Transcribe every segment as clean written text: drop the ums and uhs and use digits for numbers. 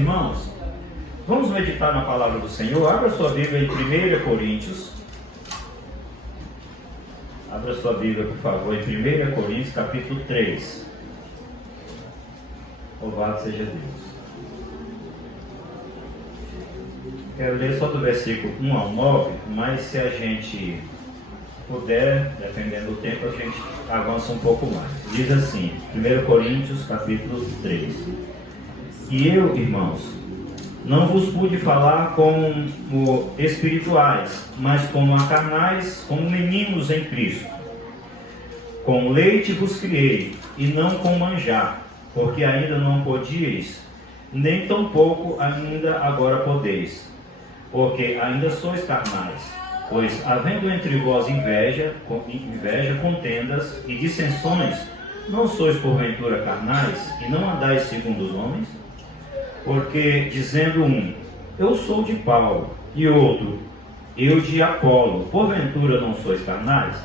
Irmãos, vamos meditar na palavra do Senhor. Abra sua Bíblia em 1 Coríntios. Abra sua Bíblia, por favor, em 1 Coríntios, capítulo 3. Louvado seja Deus. Quero ler só do versículo 1 ao 9, mas se a gente puder, dependendo do tempo, a gente avança um pouco mais. Diz assim, 1 Coríntios, capítulo 3. E eu, irmãos, não vos pude falar como espirituais, mas como a carnais, como meninos em Cristo. Com leite vos criei, e não com manjar, porque ainda não podíeis, nem tampouco ainda agora podeis, porque ainda sois carnais. Pois, havendo entre vós inveja, contendas e dissensões, não sois porventura carnais, e não andais segundo os homens? Porque, dizendo um, eu sou de Paulo, e outro, eu de Apolo, porventura não sois carnais?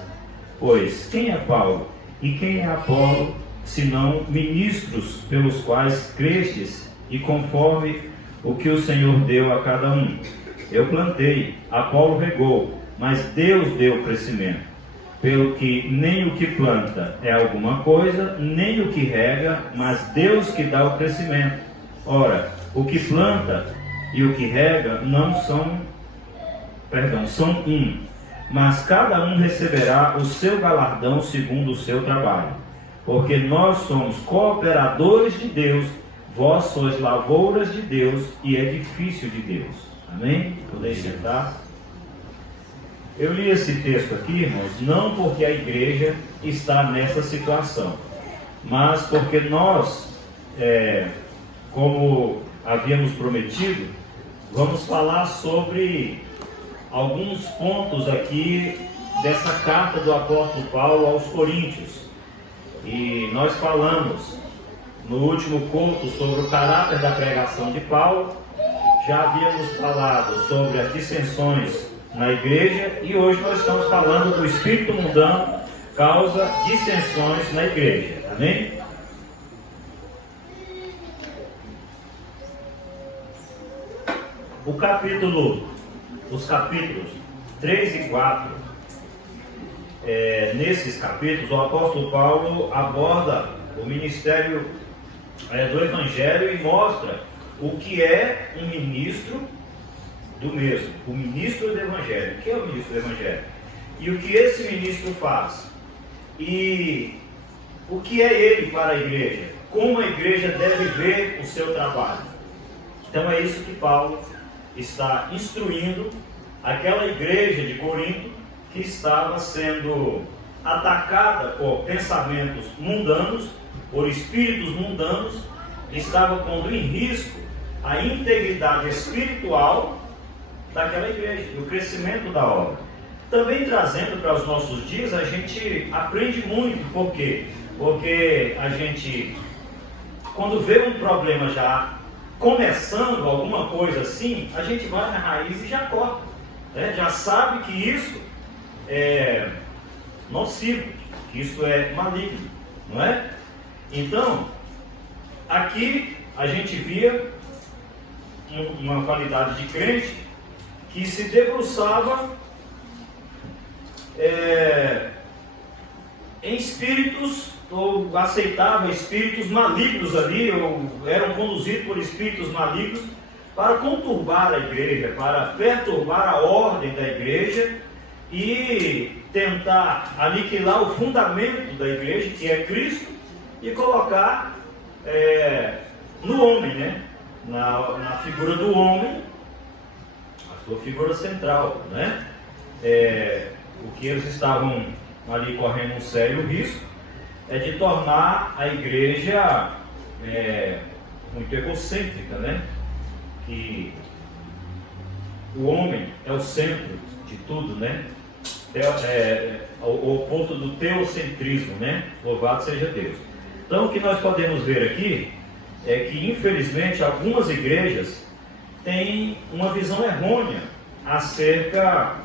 Pois, quem é Paulo e quem é Apolo, senão ministros pelos quais crestes, e conforme o que o Senhor deu a cada um? Eu plantei, Apolo regou, mas Deus deu o crescimento. Pelo que nem o que planta é alguma coisa, nem o que rega, mas Deus que dá o crescimento. Ora, o que planta e o que rega são um, mas cada um receberá o seu galardão segundo o seu trabalho. Porque nós somos cooperadores de Deus, vós sois lavouras de Deus e edifício de Deus. Amém? Podeis sentar. Eu li esse texto aqui, irmãos, não porque a igreja está nessa situação, mas porque nós, como havíamos prometido, vamos falar sobre alguns pontos aqui dessa carta do apóstolo Paulo aos Coríntios. E nós falamos no último culto sobre o caráter da pregação de Paulo, já havíamos falado sobre as dissensões na igreja, e hoje nós estamos falando do espírito mundano causa dissensões na igreja. Amém? Os capítulos 3 e 4, nesses capítulos o apóstolo Paulo aborda o ministério do Evangelho e mostra o que é um ministro do mesmo, o ministro do Evangelho. O que é o ministro do Evangelho? E o que esse ministro faz? E o que é ele para a igreja? Como a igreja deve ver o seu trabalho? Então é isso que Paulo está instruindo aquela igreja de Corinto que estava sendo atacada por pensamentos mundanos, por espíritos mundanos, estava pondo em risco a integridade espiritual daquela igreja, o crescimento da obra. Também trazendo para os nossos dias, a gente aprende muito. Por quê? Porque a gente, quando vê um problema já começando, alguma coisa assim, a gente vai na raiz e já corta, né? Já sabe que isso é nocivo, que isso é maligno, não é? Então, aqui a gente via uma qualidade de crente que se debruçava em espíritos, ou aceitava espíritos malignos ali, ou eram conduzidos por espíritos malignos para conturbar a igreja, para perturbar a ordem da igreja e tentar aniquilar o fundamento da igreja, que é Cristo, e colocar no homem, né? Na figura do homem, a sua figura central, né? O que eles estavam ali correndo um sério risco é de tornar a igreja muito egocêntrica, né? Que o homem é o centro de tudo, né? O oposto do teocentrismo, né? Louvado seja Deus. Então, o que nós podemos ver aqui é que, infelizmente, algumas igrejas têm uma visão errônea acerca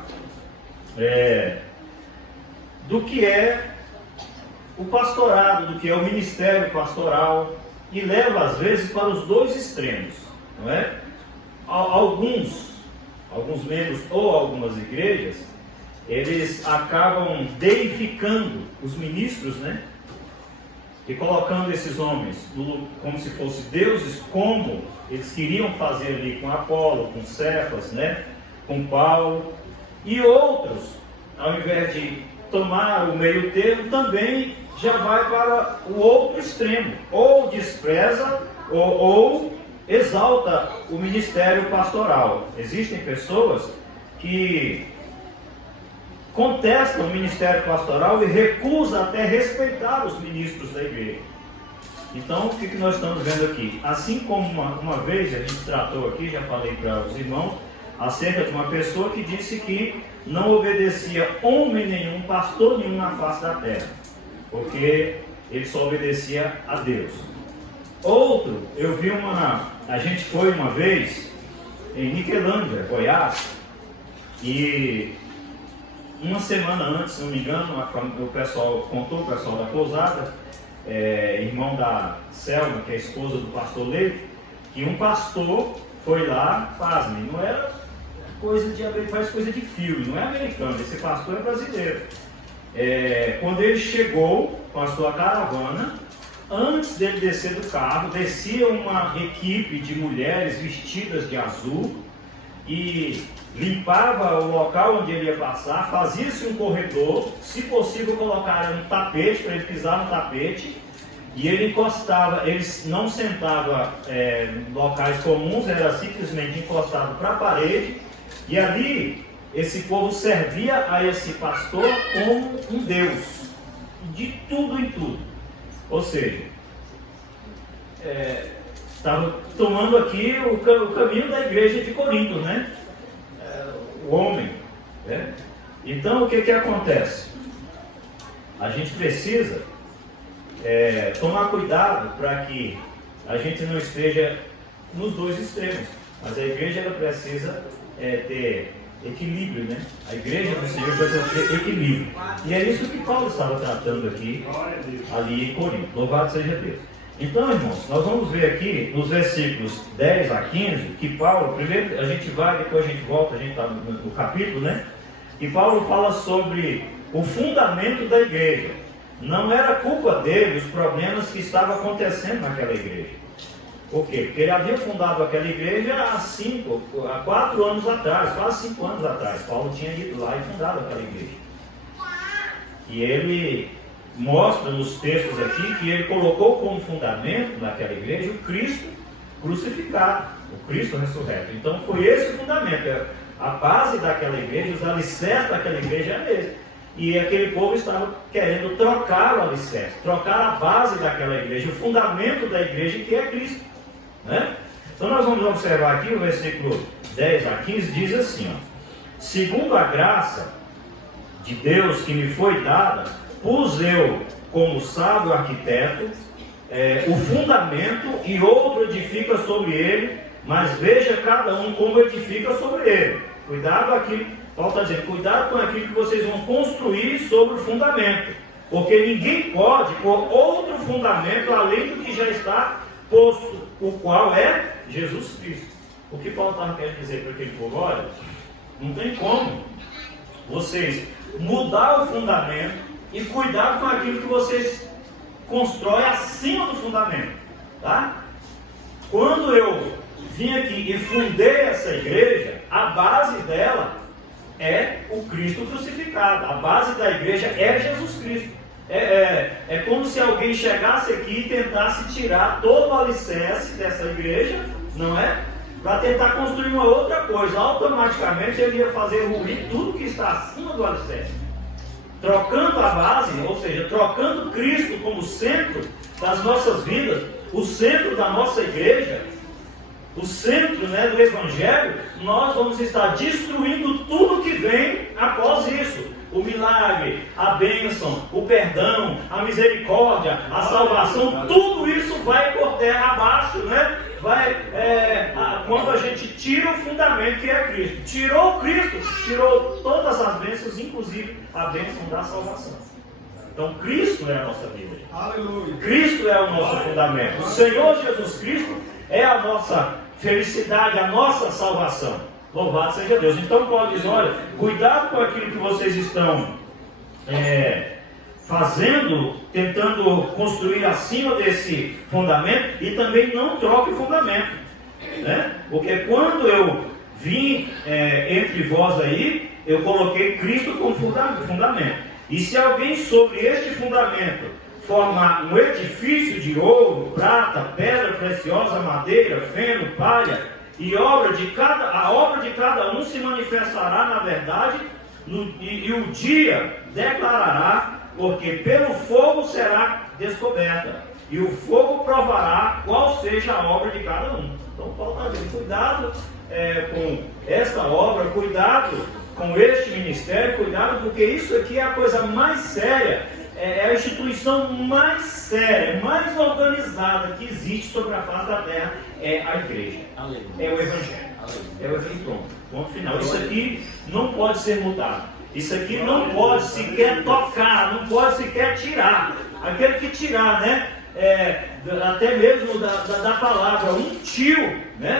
do que é o pastorado, do que é o ministério pastoral, e leva às vezes para os dois extremos. não é? Alguns membros ou algumas igrejas, eles acabam deificando os ministros, né? E colocando esses homens como se fossem deuses, como eles queriam fazer ali com Apolo, com Cefas, né? Com Paulo. E outros, ao invés de tomar o meio termo, também já vai para o outro extremo. Ou despreza, ou exalta o ministério pastoral. Existem pessoas que contestam o ministério pastoral e recusam até respeitar os ministros da igreja. Então, o que nós estamos vendo aqui? Assim como uma vez a gente tratou aqui, já falei para os irmãos, acerca de uma pessoa que disse que não obedecia homem nenhum, pastor nenhum na face da terra, porque ele só obedecia a Deus. Outro, eu vi a gente foi uma vez em Niquelândia, Goiás, e uma semana antes, se não me engano, o pessoal contou, o pessoal da pousada, irmão da Selma, que é a esposa do pastor Leite, que um pastor foi lá, pasmem, não era faz coisa de filme, não é americano, esse pastor é brasileiro. Quando ele chegou com a sua caravana, antes dele descer do carro, descia uma equipe de mulheres vestidas de azul e limpava o local onde ele ia passar, fazia-se um corredor, se possível colocaram um tapete para ele pisar no tapete, e ele encostava, ele não sentava em locais comuns, era simplesmente encostado para a parede, e ali esse povo servia a esse pastor como um Deus, de tudo em tudo. Ou seja, estava tomando aqui o caminho da igreja de Corinto, né? O homem, né? Então o que acontece? A gente precisa tomar cuidado para que a gente não esteja nos dois extremos, mas a igreja ela precisa ter equilíbrio, né? A igreja do Senhor precisa ter equilíbrio, e é isso que Paulo estava tratando aqui ali em Corinto. Louvado seja Deus. Então, irmãos, nós vamos ver aqui nos versículos 10 a 15 que Paulo, primeiro a gente vai, depois a gente volta, a gente está no capítulo, né? E Paulo fala sobre o fundamento da igreja. Não era culpa dele os problemas que estavam acontecendo naquela igreja. Por quê? Porque ele havia fundado aquela igreja há 4 anos atrás, quase 5 anos atrás. Paulo tinha ido lá e fundado aquela igreja. E ele mostra nos textos aqui que ele colocou como fundamento naquela igreja o Cristo crucificado, o Cristo ressurreto. Então foi esse o fundamento, a base daquela igreja, os alicerces daquela igreja é a mesma. E aquele povo estava querendo trocar o alicerce, trocar a base daquela igreja, o fundamento da igreja que é Cristo, né? Então nós vamos observar aqui o versículo 10 a 15, diz assim, ó: segundo a graça de Deus que me foi dada, pus eu, como sábio arquiteto, o fundamento, e outro edifica sobre ele, mas veja cada um como edifica sobre ele. Cuidado aqui, Paulo está dizendo, cuidado com aquilo que vocês vão construir sobre o fundamento, porque ninguém pode pôr outro fundamento além do que já está posto, o qual é Jesus Cristo. O que Paulo estava querendo dizer para aquele povo? Olha, não tem como vocês mudar o fundamento e cuidado com aquilo que vocês constroem acima do fundamento, tá? Quando eu vim aqui e fundei essa igreja, a base dela é o Cristo crucificado. A base da igreja é Jesus Cristo. É como se alguém chegasse aqui e tentasse tirar todo o alicerce dessa igreja, não é? Para tentar construir uma outra coisa. Automaticamente ele ia fazer ruir tudo que está acima do alicerce. Trocando a base, ou seja, trocando Cristo como centro das nossas vidas, o centro da nossa igreja, o centro, né, do Evangelho, nós vamos estar destruindo tudo que vem após isso. O milagre, a bênção, o perdão, a misericórdia, a salvação, tudo isso vai por terra abaixo, né? Quando a gente tira o fundamento que é Cristo. Tirou Cristo, tirou todas as bênçãos, inclusive a bênção da salvação. Então Cristo é a nossa vida. Aleluia. Cristo é o nosso fundamento. O Senhor Jesus Cristo é a nossa felicidade, a nossa salvação. Louvado seja Deus. Então Paulo diz, olha, cuidado com aquilo que vocês estão fazendo, tentando construir acima desse fundamento, e também não troque o fundamento, né? Porque quando eu vim entre vós aí, eu coloquei Cristo como fundamento. E se alguém sobre este fundamento formar um edifício de ouro, prata, pedra preciosa, madeira, feno, palha, e a obra de cada um se manifestará na verdade, e o dia declarará, porque pelo fogo será descoberta, e o fogo provará qual seja a obra de cada um. Então Paulo está dizendo, cuidado com esta obra, cuidado com este ministério, cuidado, porque isso aqui é a coisa mais séria, é a instituição mais séria, mais organizada que existe sobre a face da terra, é a igreja, é o Evangelho, é o Evangelho, ponto final. Isso aqui não pode ser mudado, isso aqui não pode sequer tocar, não pode sequer tirar. Aquele que tirar, né, até mesmo da palavra, um tio, né,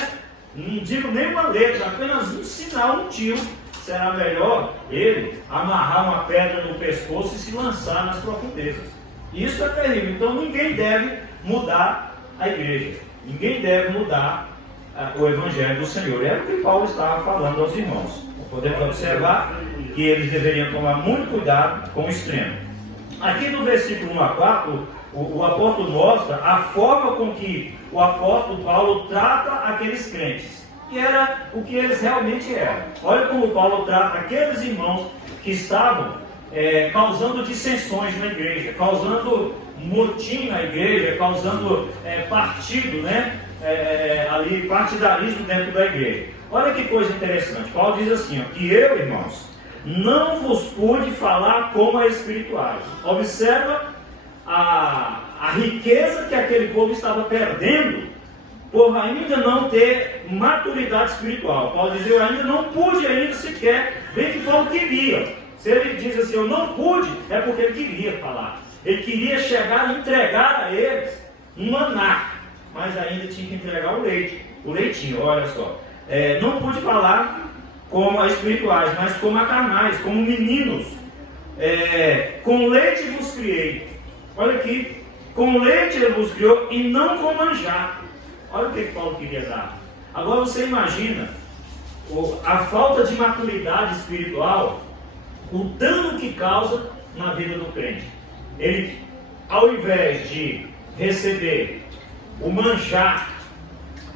não digo nem uma letra, apenas um sinal, um tio, será melhor ele amarrar uma pedra no pescoço e se lançar nas profundezas. Isso é terrível. Então ninguém deve mudar a igreja, ninguém deve mudar o Evangelho do Senhor. É o que Paulo estava falando aos irmãos. Podemos observar que eles deveriam tomar muito cuidado com o extremo. Aqui no versículo 1 a 4, o apóstolo mostra a forma com que o apóstolo Paulo trata aqueles crentes. E era o que eles realmente eram. Olha como Paulo trata aqueles irmãos que estavam causando dissensões na igreja, causando motim na igreja, causando partido, né? Ali, partidarismo dentro da igreja. Olha que coisa interessante. Paulo diz assim, ó, que eu, irmãos, não vos pude falar como a espirituais. Observa a riqueza que aquele povo estava perdendo por ainda não ter maturidade espiritual. Paulo diz, eu ainda não pude ainda sequer, bem que Paulo queria. Se ele diz assim, eu não pude, é porque ele queria falar. Ele queria chegar e entregar a eles um maná, mas ainda tinha que entregar o leite, o leitinho, olha só. Não pude falar como a espirituais, mas como a carnais, como meninos. Com leite vos criei. Olha aqui, com leite ele vos criou e não com manjar. Olha o que Paulo queria dar. Agora você imagina a falta de maturidade espiritual, o dano que causa na vida do crente. Ele, ao invés de receber o manjar,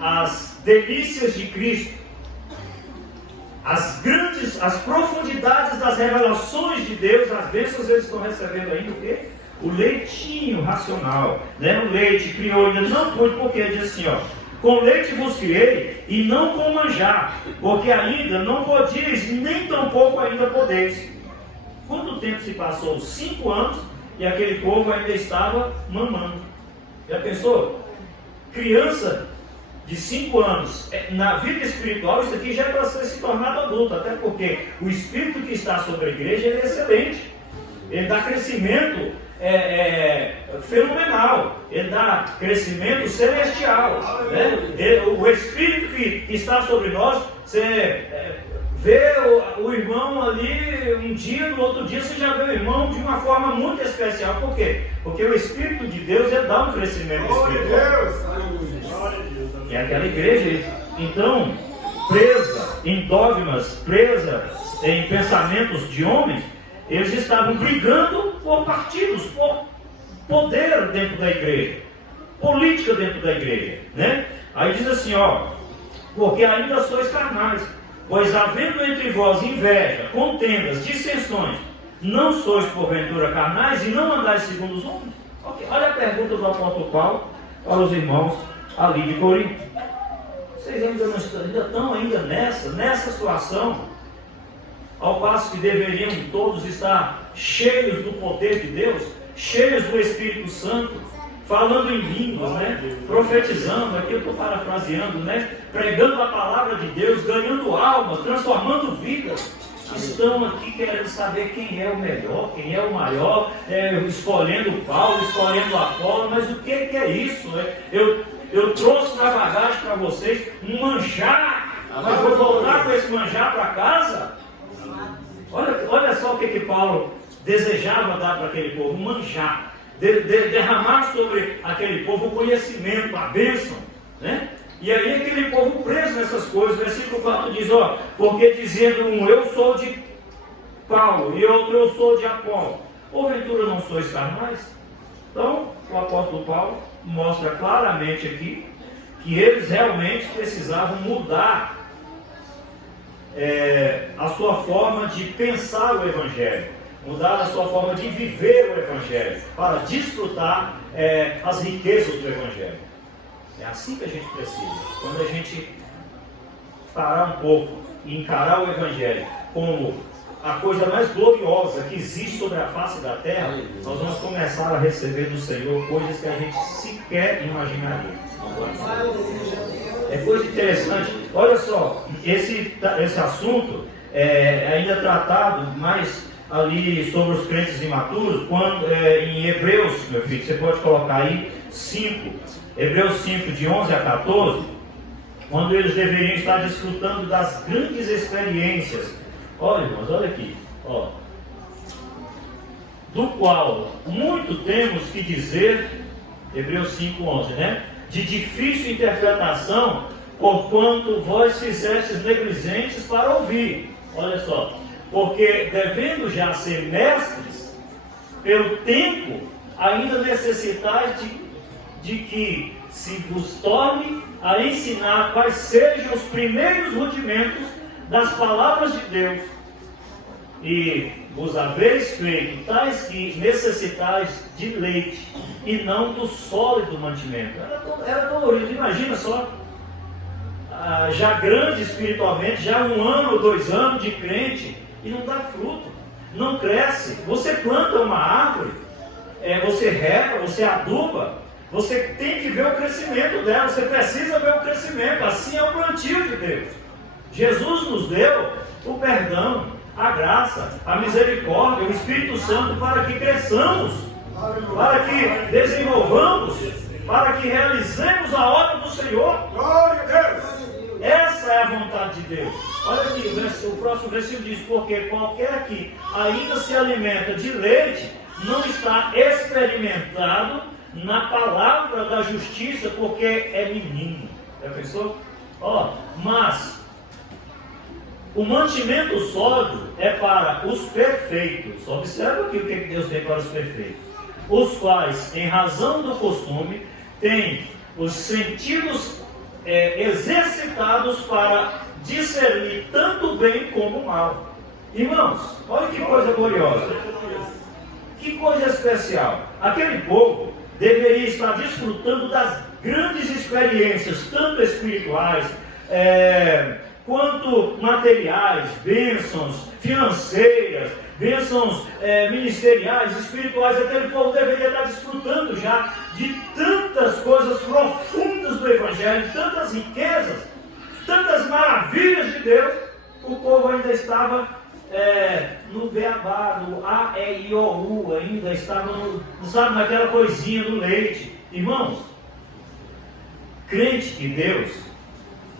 as delícias de Cristo, as profundidades das revelações de Deus, as bênçãos, eles estão recebendo ainda o quê? O leitinho racional, né? O leite criou, ainda não pude, porque diz assim, ó, com leite vos criei e não com manjar, porque ainda não podíeis, nem tampouco ainda podeis. Quanto tempo se passou? 5 anos e aquele povo ainda estava mamando. Já pensou? Criança de 5 anos, na vida espiritual, isso aqui já é para se tornar adulto, até porque o Espírito que está sobre a igreja ele é excelente, ele dá crescimento fenomenal, ele dá crescimento celestial, né? O Espírito que está sobre nós, você vê o irmão ali um dia, no outro dia você já vê o irmão de uma forma muito especial. Por quê? Porque o Espírito de Deus ele dá um crescimento espiritual. E aquela igreja, então, presa em dogmas, presa em pensamentos de homens, eles estavam brigando por partidos, por poder dentro da igreja, política dentro da igreja, né? Aí diz assim, ó, porque ainda sois carnais, pois havendo entre vós inveja, contendas, dissensões, não sois porventura carnais e não andais segundo os homens? Okay. Olha a pergunta do apóstolo Paulo para os irmãos ali de Corinto. Vocês ainda não estão nessa situação? Ao passo que deveriam todos estar cheios do poder de Deus, cheios do Espírito Santo, falando em línguas, né? Profetizando, aqui eu estou parafraseando, né? Pregando a palavra de Deus, ganhando almas, transformando vidas. Estão aqui querendo saber quem é o melhor, quem é o maior, escolhendo Paulo, escolhendo Apolo, mas o que é isso? Eu eu trouxe na bagagem para vocês um manjar, mas vou voltar com esse manjar para casa? Olha só o que Paulo desejava dar para aquele povo, um manjar, derramar sobre aquele povo o conhecimento, a bênção, né? E aí aquele povo preso nessas coisas, versículo 4 diz, porque dizendo um, eu sou de Paulo, e outro, eu sou de Apolo, porventura não sois carnais? Então, o apóstolo Paulo mostra claramente aqui que eles realmente precisavam mudar a sua forma de pensar o Evangelho, mudar a sua forma de viver o Evangelho, para desfrutar as riquezas do Evangelho. É assim que a gente precisa. Quando a gente parar um pouco e encarar o Evangelho como a coisa mais gloriosa que existe sobre a face da terra, nós vamos começar a receber do Senhor coisas que a gente sequer imaginaria. É coisa interessante. Olha só, esse assunto é ainda tratado mais ali sobre os crentes imaturos, quando em Hebreus, meu filho, você pode colocar aí 5, Hebreus 5, de 11 a 14, quando eles deveriam estar desfrutando das grandes experiências. Olha, irmãos, olha aqui, do qual muito temos que dizer, Hebreus 5, 11, né? De difícil interpretação, porquanto vós fizestes negligentes para ouvir. Olha só, porque devendo já ser mestres, pelo tempo, ainda necessitais de que se vos torne a ensinar quais sejam os primeiros rudimentos das palavras de Deus, e vos haveis feito tais que necessitais de leite, e não do sólido mantimento. Era dolorido, imagina só, já grande espiritualmente, já 1 ano ou 2 anos de crente, e não dá fruto, não cresce. Você planta uma árvore, você rega, você aduba, você tem que ver o crescimento dela, você precisa ver o crescimento. Assim é o plantio de Deus. Jesus nos deu o perdão, a graça, a misericórdia, o Espírito Santo para que cresçamos, para que desenvolvamos, para que realizemos a obra do Senhor. Glória a Deus! Essa é a vontade de Deus. Olha aqui, o próximo versículo diz, porque qualquer que ainda se alimenta de leite, não está experimentado na palavra da justiça, porque é menino. Já pensou? Mas o mantimento sólido é para os perfeitos. Observa aqui o que Deus tem para os perfeitos, os quais, em razão do costume, têm os sentidos exercitados para discernir tanto o bem como o mal. Irmãos, olha que coisa gloriosa, que coisa especial. Aquele povo deveria estar desfrutando das grandes experiências, tanto espirituais, quanto materiais, bênçãos financeiras, bênçãos ministeriais, espirituais. Aquele povo deveria estar desfrutando já de tantas coisas profundas do Evangelho, tantas riquezas, tantas maravilhas de Deus. O povo ainda estava no beabá, no A, E, I, O, U, ainda estava naquela coisinha do leite. Irmãos, crente de Deus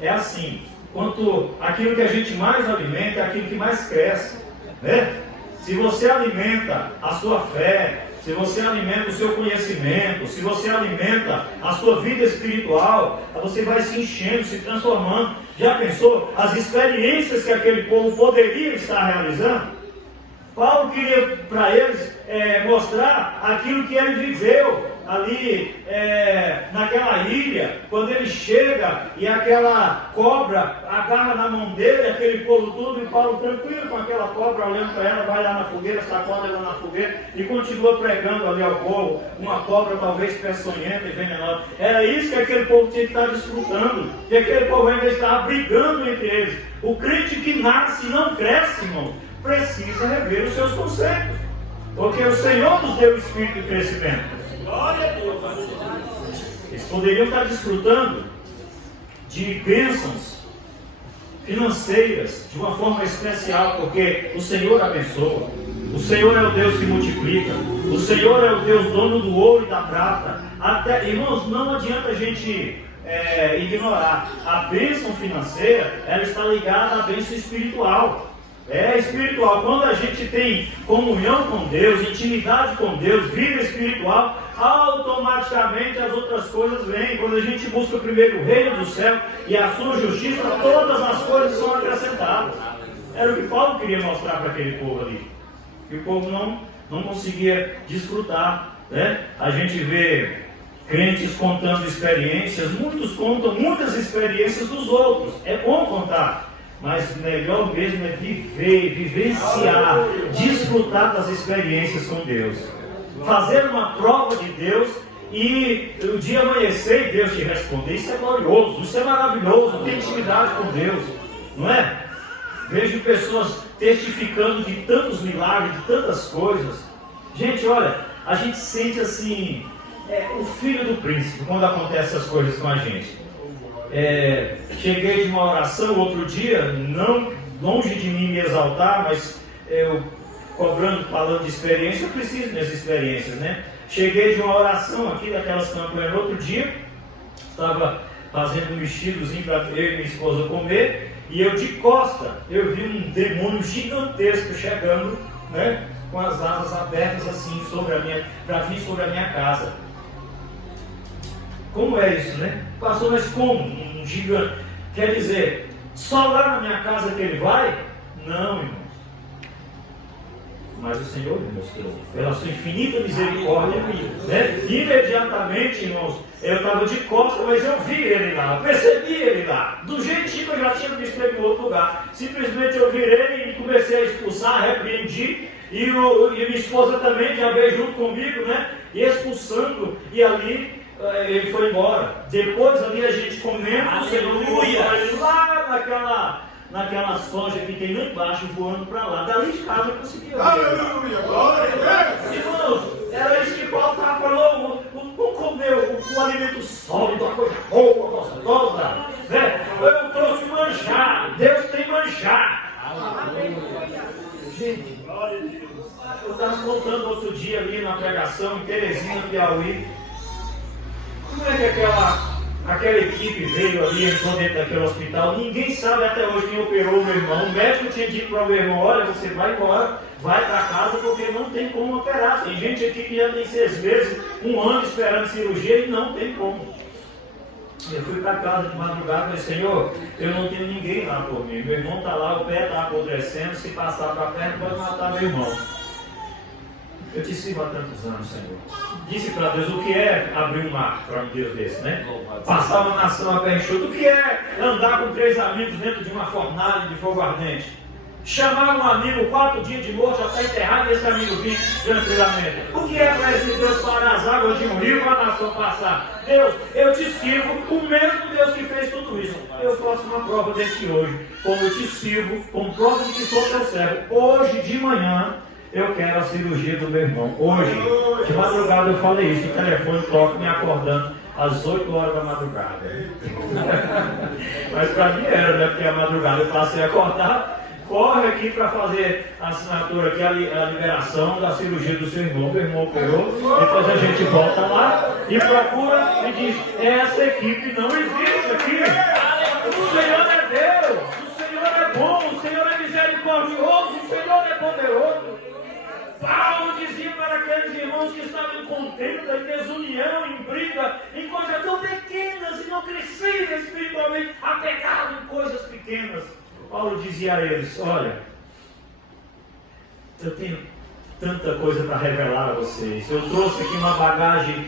é assim. Quanto aquilo que a gente mais alimenta é aquilo que mais cresce, né? Se você alimenta a sua fé, se você alimenta o seu conhecimento, se você alimenta a sua vida espiritual, você vai se enchendo, se transformando. Já pensou as experiências que aquele povo poderia estar realizando? Paulo queria para eles mostrar aquilo que ele viveu ali naquela ilha, quando ele chega e aquela cobra agarra na mão dele, aquele povo todo, e Paulo tranquilo com aquela cobra, olhando para ela, vai lá na fogueira, sacode ela na fogueira e continua pregando ali ao povo, uma cobra talvez peçonhenta e venenosa. Era isso que aquele povo tinha que estar desfrutando, e aquele povo ainda estava brigando entre eles. O crente que nasce e não cresce, irmão, precisa rever os seus conceitos, porque o Senhor nos deu o espírito de crescimento. Glória a Deus. Eles poderiam estar desfrutando de bênçãos financeiras de uma forma especial, porque o Senhor abençoa. O Senhor é o Deus que multiplica. O Senhor é o Deus dono do ouro e da prata. Irmãos, não adianta a gente ignorar. A bênção financeira, ela está ligada à bênção espiritual. É espiritual. Quando a gente tem comunhão com Deus, intimidade com Deus, vida espiritual, automaticamente as outras coisas vêm. Quando a gente busca primeiro o reino do céu e a sua justiça, todas as coisas são acrescentadas. Era o que Paulo queria mostrar para aquele povo ali. Que o povo não conseguia desfrutar, né? A gente vê crentes contando experiências, muitos contam muitas experiências dos outros. É bom contar, mas melhor mesmo é vivenciar, desfrutar das experiências com Deus. Fazer uma prova de Deus e o dia amanhecer e Deus te responder. Isso é glorioso, isso é maravilhoso, ter intimidade com Deus, não é? Vejo pessoas testificando de tantos milagres, de tantas coisas. Gente, olha, a gente sente assim, o filho do príncipe quando acontecem essas coisas com a gente. Cheguei de uma oração outro dia, não longe de mim me exaltar, mas eu falando de experiência, eu preciso dessas experiências, né? Cheguei de uma oração aqui, daquelas campanhas, no outro dia, estava fazendo um vestidozinho para eu e minha esposa comer, e eu de costa, eu vi um demônio gigantesco chegando, né? Com as asas abertas assim, para vir sobre a minha casa. Como é isso, né? Pastor, mas como? Um gigante. Quer dizer, só lá na minha casa que ele vai? Não, irmãos. Mas o Senhor me mostrou, pela sua infinita misericórdia, né? Imediatamente, irmãos, eu estava de costas, mas eu vi ele lá, eu percebi ele lá, do jeitinho que eu já tinha visto ele em outro lugar. Simplesmente eu virei e comecei a expulsar, repreendi, e minha esposa também já veio junto comigo, né? E expulsando, e ali ele foi embora. Depois ali a gente comenta, o Senhor me mostrou ele lá naquela soja que tem lá embaixo, voando para lá. Dali de casa eu conseguia ver. Aleluia! Irmãos, era isso que Paulo estava falando. Vamos comer o alimento sólido, a coisa boa, gostosa, né? Eu trouxe manjar. Deus tem manjar. Gente, eu estava contando outro dia ali na pregação em Teresina, Piauí. Como é que aquela equipe veio ali, entrou dentro daquele hospital? Ninguém sabe até hoje quem operou o meu irmão. O médico tinha dito para o meu irmão: olha, você vai embora, vai para casa, porque não tem como operar. Tem gente aqui que já tem 6 meses, 1 ano esperando cirurgia e não tem como. Eu fui para casa de madrugada e falei: Senhor, eu não tenho ninguém lá por mim. Meu irmão está lá, o pé está apodrecendo, se passar para perto vai matar meu irmão. Eu te sirvo há tantos anos, Senhor. Disse para Deus: o que é abrir um mar para um Deus desse, né? Passar uma nação a pé enxuto. O que é andar com 3 amigos dentro de uma fornalha de fogo ardente? Chamar um amigo 4 dias de morte, já está enterrado, e esse amigo vir tranquilamente. O que é para esse Deus parar as águas de um rio para a nação passar? Deus, eu te sirvo, o mesmo Deus que fez tudo isso. Eu faço uma prova desse hoje. Como eu te sirvo, com prova de que sou teu servo. Hoje de manhã, eu quero a cirurgia do meu irmão. Hoje, de madrugada eu falei isso, o telefone toca me acordando às 8 horas da madrugada. Mas para mim era, né? Porque a madrugada eu passei a acordar, corre aqui para fazer a assinatura aqui, a liberação da cirurgia do seu irmão. Meu irmão operou, depois a gente volta lá e procura e diz: essa equipe não existe aqui. O Senhor é Deus, o Senhor é bom, o Senhor é misericordioso, o Senhor é poderoso. Paulo dizia para aqueles irmãos que estavam em contenda, em desunião, em briga, em coisas tão pequenas e não cresciam espiritualmente, apegados em coisas pequenas. Paulo dizia a eles: olha, eu tenho tanta coisa para revelar a vocês. Eu trouxe aqui uma bagagem,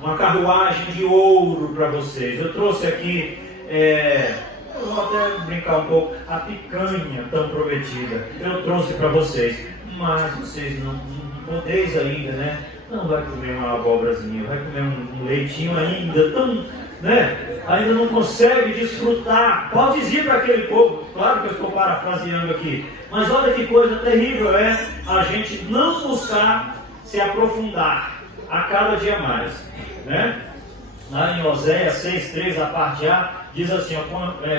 uma carruagem de ouro para vocês. Eu trouxe aqui, eu vou até brincar um pouco, a picanha tão prometida. Eu trouxe para vocês, mas vocês não podeis ainda, né? Não vai comer uma abóborazinha, vai comer um leitinho ainda, tão, né? Ainda não consegue desfrutar. Paulo dizia para aquele povo, claro que eu estou parafraseando aqui, mas olha que coisa terrível é a gente não buscar se aprofundar a cada dia mais, né? Lá em Oséias 6:3, a parte A, diz assim: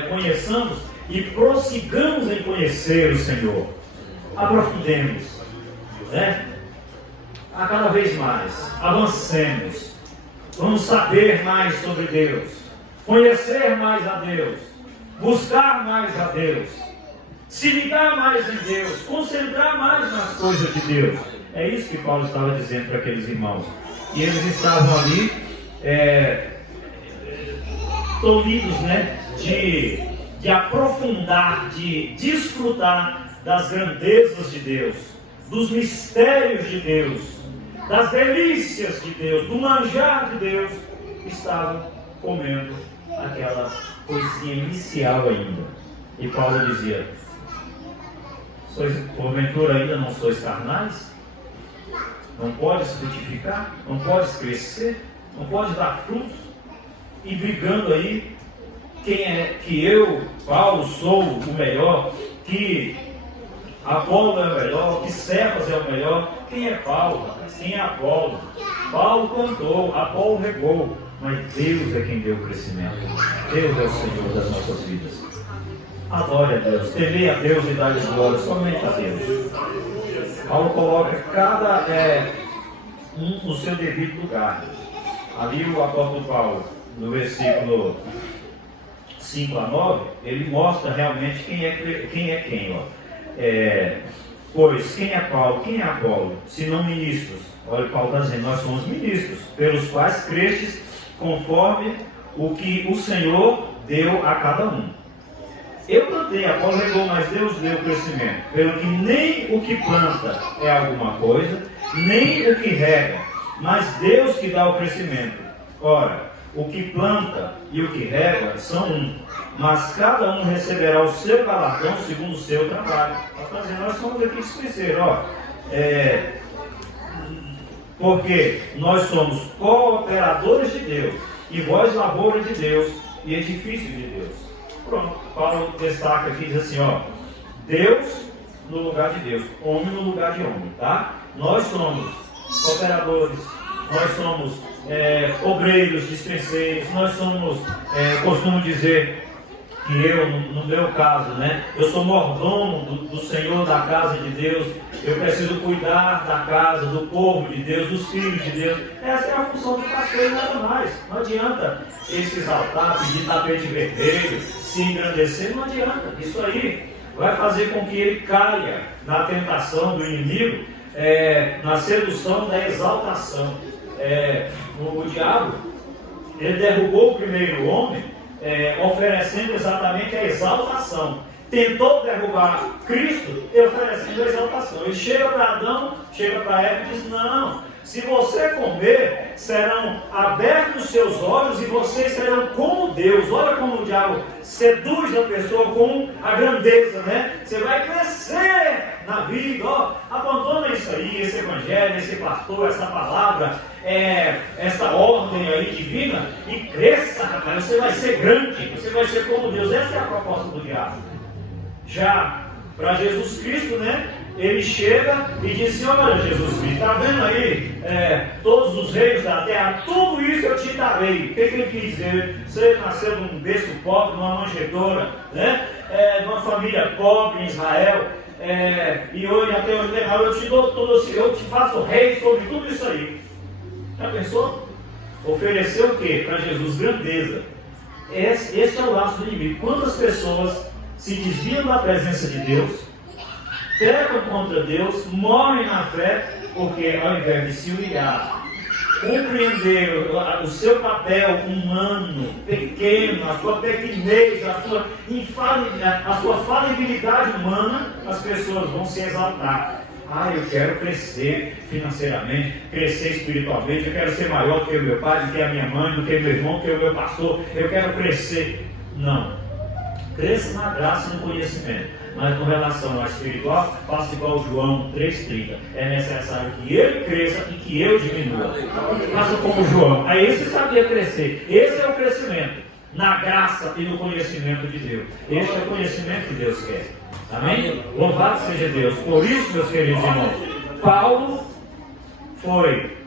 conheçamos e prossigamos em conhecer o Senhor. Aprofundemos, né? a cada vez mais. Avancemos. Vamos saber mais sobre Deus. Conhecer mais a Deus. Buscar mais a Deus. Se ligar mais em Deus. Concentrar mais nas coisas de Deus. É isso que Paulo estava dizendo para aqueles irmãos. E eles estavam ali tolhidos, né? De aprofundar, de desfrutar das grandezas de Deus, dos mistérios de Deus, das delícias de Deus, do manjar de Deus. Estavam comendo aquela coisinha inicial ainda. E Paulo dizia: porventura ainda não sois carnais? Não podes frutificar? Não podes crescer? Não podes dar frutos? E brigando aí, quem é que eu, Paulo, sou o melhor, que Apolo é o melhor, que Cefas é o melhor. Quem é Paulo? Quem é Apolo? Paulo plantou, Apolo regou, mas Deus é quem deu o crescimento. Deus é o Senhor das nossas vidas. Adore a Deus, temei a Deus e dá-lhe glória somente a Deus. Paulo coloca cada um no seu devido lugar. Ali o apóstolo Paulo, no versículo 5 a 9, ele mostra realmente quem é quem. Pois quem é Paulo, quem é Apolo, se não ministros? Olha, Paulo está dizendo: nós somos ministros, pelos quais crestes conforme o que o Senhor deu a cada um. Eu plantei, Apolo regou, mas Deus deu o crescimento. Pelo que nem o que planta é alguma coisa, nem o que rega, mas Deus que dá o crescimento. Ora, o que planta e o que rega são um, mas cada um receberá o seu galardão segundo o seu trabalho. Está dizendo: nós somos aqui dispenseiros, porque nós somos cooperadores de Deus, e vós lavoura de Deus e edifício de Deus. Pronto, Paulo destaca aqui, diz assim: Deus no lugar de Deus, homem no lugar de homem, tá? Nós somos cooperadores, nós somos obreiros, dispenseiros, nós somos, costumo dizer que eu, no meu caso, né, eu sou mordomo do Senhor, da casa de Deus. Eu preciso cuidar da casa, do povo de Deus, dos filhos de Deus. Essa é a função do pastor e nada mais. Não adianta ele se exaltar, pedir tapete vermelho, se engrandecer, não adianta. Isso aí vai fazer com que ele caia na tentação do inimigo, na sedução da exaltação. O diabo, ele derrubou o primeiro homem, oferecendo exatamente a exaltação. Tentou derrubar Cristo oferecendo a exaltação. Ele chega para Adão, chega para Eva e diz: não, se você comer, serão abertos seus olhos e vocês serão como Deus. Olha como o diabo seduz a pessoa com a grandeza, né? Você vai crescer na vida, abandona isso aí, esse evangelho, esse pastor, essa palavra, essa ordem aí divina, e cresça, rapaz, você vai ser grande, você vai ser como Deus. Essa é a proposta do diabo. Já para Jesus Cristo, né? Ele chega e diz assim: olha, Jesus Cristo, está vendo aí todos os reinos da terra, tudo isso eu te darei. O que ele quis dizer? Você nasceu num berço pobre, numa manjedoura, né? Numa família pobre em Israel, e hoje até hoje eu te dou tudo assim, eu te faço rei sobre tudo isso aí. Já pensou? Ofereceu o quê? Para Jesus grandeza. Esse é o laço do inimigo. Quantas pessoas se desviam da presença de Deus, pecam contra Deus, morrem na fé, porque ao invés de se humilhar, compreender o seu papel humano, pequeno, a sua pequenez, a sua falibilidade humana, as pessoas vão se exaltar. Eu quero crescer financeiramente, crescer espiritualmente, eu quero ser maior do que o meu pai, do que a minha mãe, do que o meu irmão, do que o meu pastor, eu quero crescer. Não. Cresça na graça e no conhecimento, mas com relação ao espiritual, faça igual João 3,30. É necessário que ele cresça e que eu diminua. Faça como João. Aí esse sabia crescer. Esse é o crescimento na graça e no conhecimento de Deus. Este é o conhecimento que Deus quer. Amém? Louvado seja Deus. Por isso, meus queridos irmãos, Paulo foi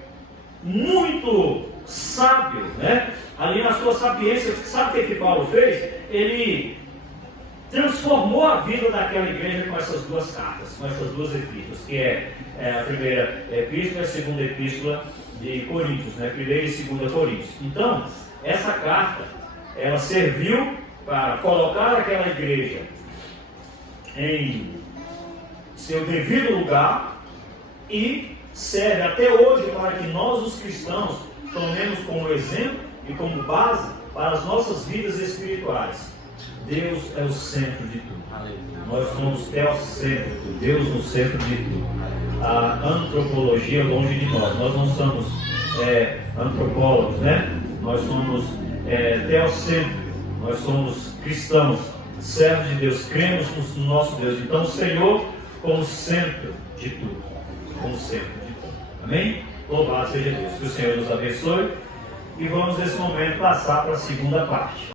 muito sábio, né? Ali na sua sapiência. Sabe o que Paulo fez? Ele transformou a vida daquela igreja com essas duas cartas, com essas duas epístolas, que é a primeira epístola e a segunda epístola de Coríntios, né? Primeira e segunda Coríntios. Então, essa carta, ela serviu para colocar aquela igreja em seu devido lugar e serve até hoje para que nós, os cristãos, tomemos como exemplo e como base para as nossas vidas espirituais. Deus é o centro de tudo. Nós somos teocêntricos, Deus no centro de tudo. A antropologia é longe de nós. Nós não somos antropólogos, né? Nós somos teocêntricos. Nós somos cristãos, servos de Deus, cremos no nosso Deus. Então, o Senhor como centro de tudo. Como centro de tudo. Amém? Louvado seja Deus. Que o Senhor nos abençoe. E vamos nesse momento passar para a segunda parte.